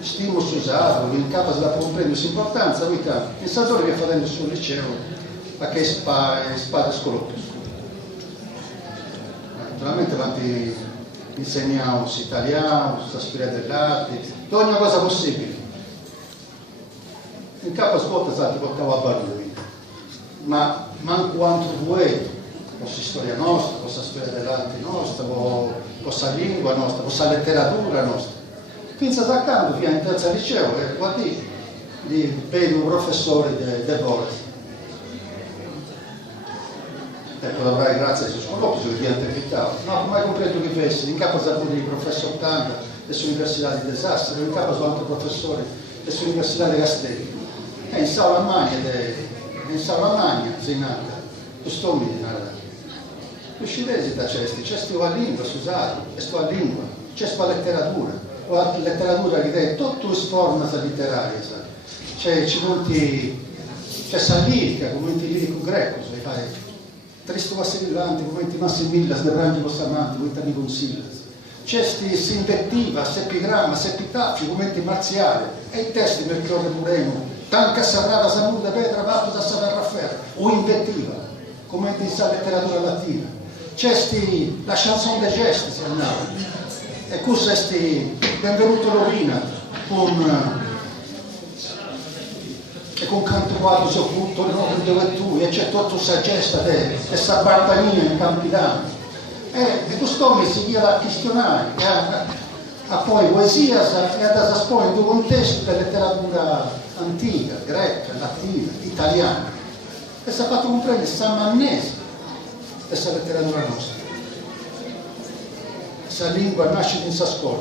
stiamo usato, in capo della comprendere l'importanza, il Salvatore che fa dentro sul liceo, a che spada scoloppo. Naturalmente quanti insegniamo italiano, la storia dell'arte, ogni cosa possibile. In capo a scuola ti portavo a Barlui, ma manco altro vuoi, questa storia nostra, questa storia dell'arte nostra, questa lingua nostra, questa letteratura nostra. Finza accanto, fino in terza liceo, e guardi, vedi un professore di Boris. Ecco, avrai grazie ai suoi scolopi, che ti interpretavo. No, come hai compreso che fesse? In capo a di professor 80 dell'Università di Desastro, in capo a altro professore dell'Università di Castelli. E in Sala Magna, sei nata, questo mi è nata. L'uscitesi da c'è la lingua, scusate, e sto a lingua, c'è la letteratura. La letteratura che è tutto forma letteraria, c'è la lirica, commenti lirico greco, sai fare tristo vassillanti, commenti massimilla, sdebranti vostramanti, commenti mi consiglia. C'è s'invettiva, s'epigramma, s'epitafio, commenti marziali, e i testi per Chiorre Mureno, tanca serrata samuda petra, fatto da San Raffaele, o invettiva, commenti in sa letteratura latina. C'è la chanson de gesti, si andava. E questo è benvenuto Lorina con canto quadro soprattutto il nome dove tu e c'è tutta questa gesta e questa barbanina in Campidano e questo mi si via a questionare a poi poesia e ad espone in due contesti della letteratura antica, greca, latina, italiana e si è fatto comprendere samannese questa letteratura nostra. Questa lingua nasce in questa scuola.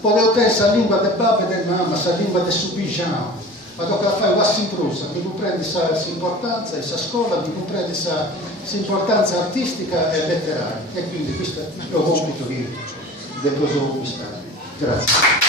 Potevo pensare alla lingua del babbo e del mamma, alla lingua del subigiano, ma dopo la fai quasi in prosa, mi comprendi questa importanza, questa scuola, mi comprendi questa importanza artistica e letteraria. E quindi questo è il compito che devo conquistare. Grazie.